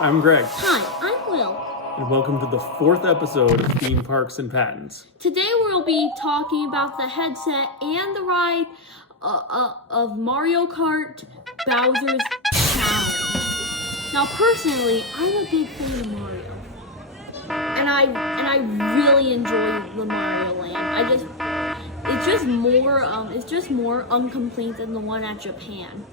I'm Greg. Hi, I'm Will. And welcome to the 4th episode of Theme Parks and Patents. Today we'll be talking about the headset and the ride of Mario Kart Bowser's Challenge. Now, personally, I'm a big fan of Mario, and I really enjoy the Mario Land. It's just more incomplete than the one at Japan.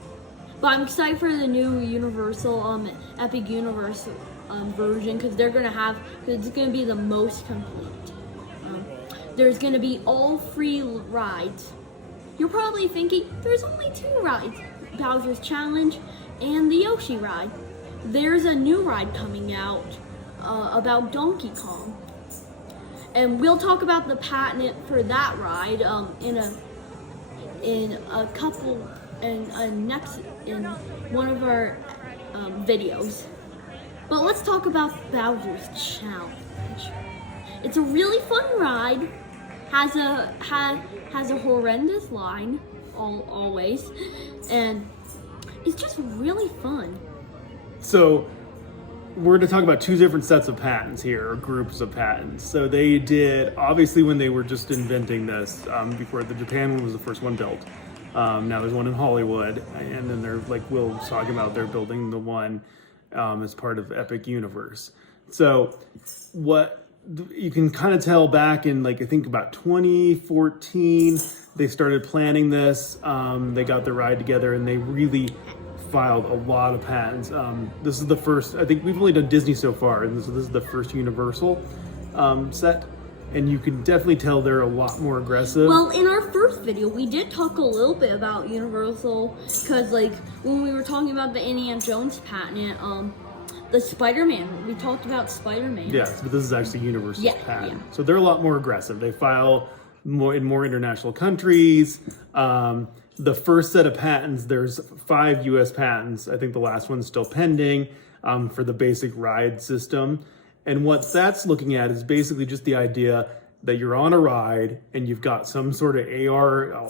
But I'm excited for the new Universal Epic Universe version because it's gonna be the most complete. There's gonna be all free rides. You're probably thinking there's only 2 rides: Bowser's Challenge and the Yoshi ride. There's a new ride coming out about Donkey Kong, and we'll talk about the patent for that ride in one of our videos. But let's talk about Bowser's Challenge. It's a really fun ride. Has a horrendous line, always, and it's just really fun. So, we're going to talk about 2 different sets of patents here, or groups of patents. So they did, obviously when they were just inventing this, before the Japan one was the first one built. Now there's one in Hollywood, and then they're, like Will was talking about, they're building the one as part of Epic Universe. So what you can kind of tell back in, like, I think about 2014, they started planning this. They got the ride together and they really filed a lot of patents. This is the first, I think we've only done Disney so far, and this is the first Universal set. And you can definitely tell they're a lot more aggressive. Well, in our first video, we did talk a little bit about Universal, because, like, when we were talking about the Indiana Jones patent, the Spider-Man, we talked about Spider-Man. Yes, but this is actually Universal's patent. Yeah. So they're a lot more aggressive. They file in more international countries. The first set of patents, there's 5 U.S. patents. I think the last one's still pending for the basic ride system. And what that's looking at is basically just the idea that you're on a ride and you've got some sort of AR,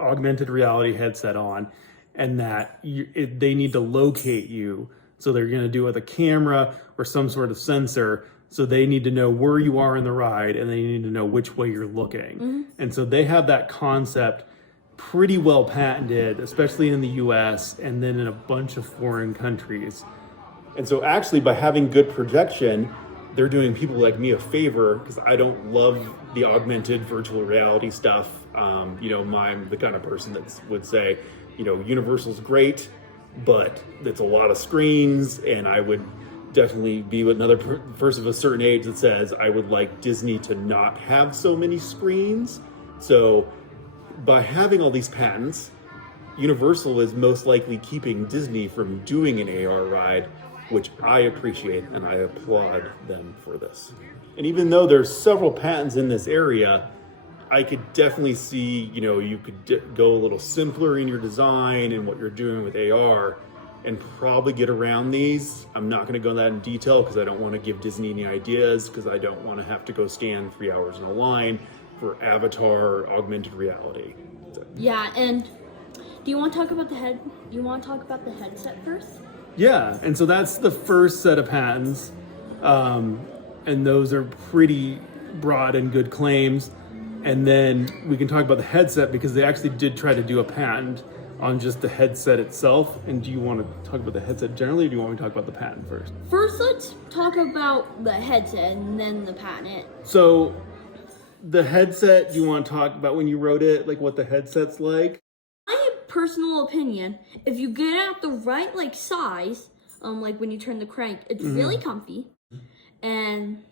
augmented reality headset on, and that they need to locate you. So they're going to do it with a camera or some sort of sensor. So they need to know where you are in the ride, and they need to know which way you're looking. Mm-hmm. And so they have that concept pretty well patented, especially in the US and then in a bunch of foreign countries. And so actually by having good projection, they're doing people like me a favor, because I don't love the augmented virtual reality stuff. I'm the kind of person that would say, Universal's great, but it's a lot of screens, and I would definitely be with another person of a certain age that says I would like Disney to not have so many screens. So by having all these patents, Universal is most likely keeping Disney from doing an AR ride, which I appreciate, and I applaud them for this. And even though there's several patents in this area, I could definitely see, you could go a little simpler in your design and what you're doing with AR and probably get around these. I'm not gonna go into that in detail because I don't wanna give Disney any ideas, because I don't wanna have to go stand 3 hours in a line for Avatar augmented reality. Yeah, and do you want to talk about the headset first? Yeah, and so that's the first set of patents, and those are pretty broad and good claims. And then we can talk about the headset, because they actually did try to do a patent on just the headset itself. And do you want to talk about the headset generally, or do you want me to talk about the patent first? First, let's talk about the headset and then the patent. So the headset, do you want to talk about when you wrote it, like what the headset's like? My personal opinion, if you get out the right size, like when you turn the crank, it's really comfy. And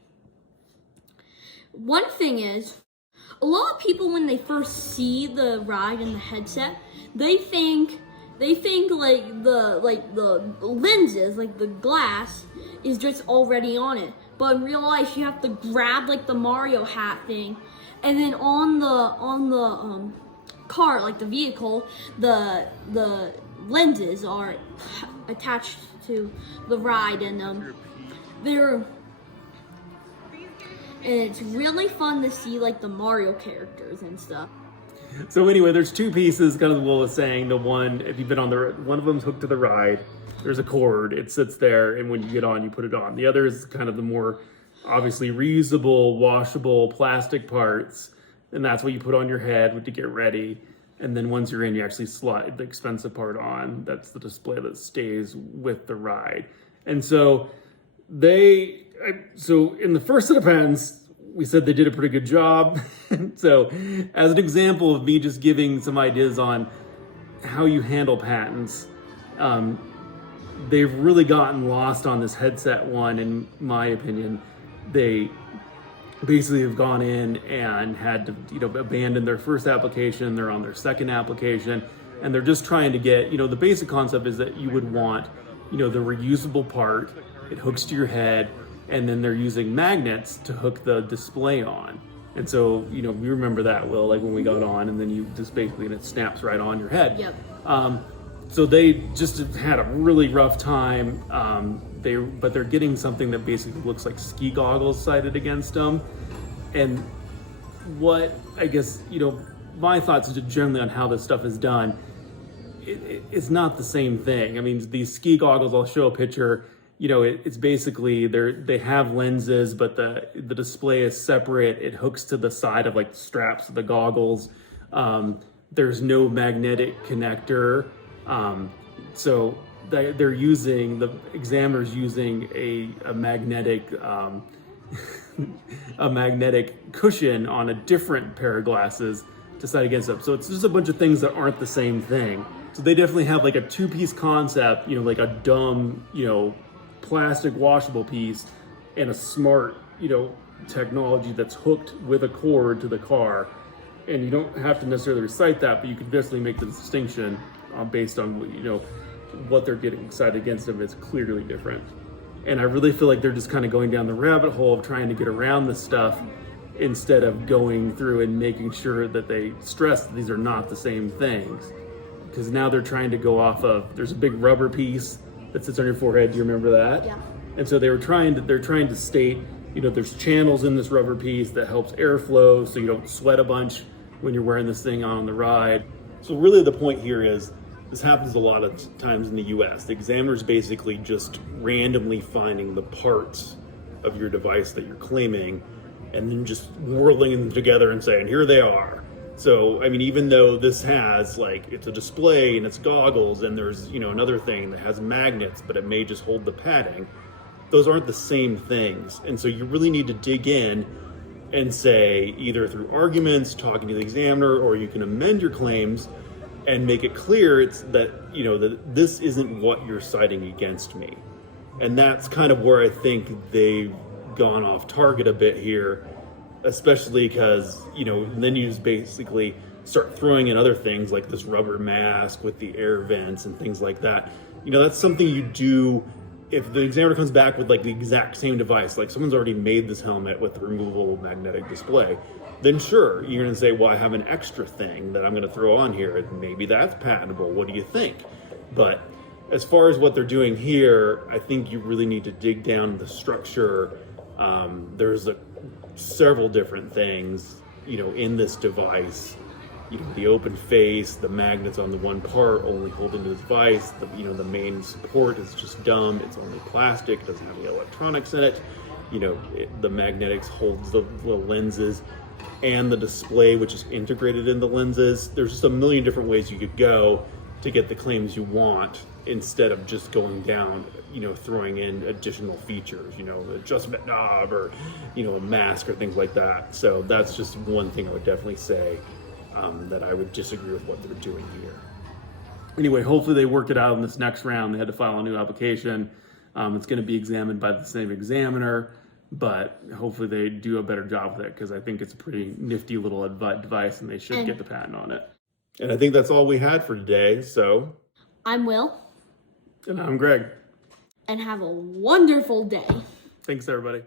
one thing is, a lot of people, when they first see the ride and the headset, they think like the lenses, like the glass, is just already on it. But in real life, you have to grab like the Mario hat thing, and then on the car, like the vehicle, the lenses are attached to the ride, and it's really fun to see like the Mario characters and stuff. So anyway, there's two pieces, kind of what Will was saying. The one, if you've been on one of them's hooked to the ride. There's a cord, it sits there, and when you get on, you put it on. The other is kind of the more obviously reusable, washable plastic parts, and that's what you put on your head to get ready. And then once you're in, you actually slide the expensive part on. That's the display that stays with the ride. And so so in the first set of patents, we said they did a pretty good job. So as an example of me just giving some ideas on how you handle patents, they've really gotten lost on this headset one, in my opinion. They basically have gone in and had to, abandon their first application. They're on their second application, and they're just trying to get, the basic concept is that you would want, the reusable part. It hooks to your head, and then they're using magnets to hook the display on. And so, we remember that, Will, like when we got on, and then you just basically, and it snaps right on your head. Yep. So they just had a really rough time. But they're getting something that basically looks like ski goggles sighted against them. And what I guess, my thoughts generally on how this stuff is done, it's not the same thing. I mean, these ski goggles, I'll show a picture. It's basically they have lenses, but the display is separate. It hooks to the side of like the straps of the goggles. There's no magnetic connector. So they're using, the examiner's using a magnetic a magnetic cushion on a different pair of glasses to sight against them. So it's just a bunch of things that aren't the same thing. So they definitely have like a two-piece concept, like a dumb, plastic washable piece, and a smart, technology that's hooked with a cord to the car. And you don't have to necessarily recite that, but you can definitely make the distinction based on what they're getting excited against them is clearly different. And I really feel like they're just kind of going down the rabbit hole of trying to get around this stuff instead of going through and making sure that they stress that these are not the same things. Because now they're trying to go off of, there's a big rubber piece that sits on your forehead. Do you remember that? Yeah. And so they're trying to state, there's channels in this rubber piece that helps airflow so you don't sweat a bunch when you're wearing this thing on the ride. So really the point here is, this happens a lot of times in the US. The examiner's basically just randomly finding the parts of your device that you're claiming and then just whirling them together and saying, here they are. So, I mean, even though this has, it's a display and it's goggles and there's, another thing that has magnets, but it may just hold the padding, those aren't the same things. And so you really need to dig in and say, either through arguments, talking to the examiner, or you can amend your claims and make it clear that this isn't what you're citing against me. And that's kind of where I think they've gone off target a bit here, especially because, then you just basically start throwing in other things like this rubber mask with the air vents and things like that. That's something you do if the examiner comes back with the exact same device, like someone's already made this helmet with the removable magnetic display, then sure, you're going to say, well, I have an extra thing that I'm going to throw on here. Maybe that's patentable. What do you think? But as far as what they're doing here, I think you really need to dig down the structure. There's several different things, in this device. The open face, the magnets on the one part only holding the device. The main support is just dumb. It's only plastic. It doesn't have any electronics in it. The magnetics holds the lenses and the display, which is integrated in the lenses. There's just a million different ways you could go to get the claims you want instead of just going down, throwing in additional features, adjustment knob or, a mask or things like that. So that's just one thing I would definitely say that I would disagree with what they're doing here. Anyway, hopefully they work it out in this next round. They had to file a new application. It's going to be examined by the same examiner, but hopefully they do a better job with it because I think it's a pretty nifty little device and they should get the patent on it. And I think that's all we had for today. So I'm Will. And I'm Greg. And have a wonderful day. Thanks, everybody.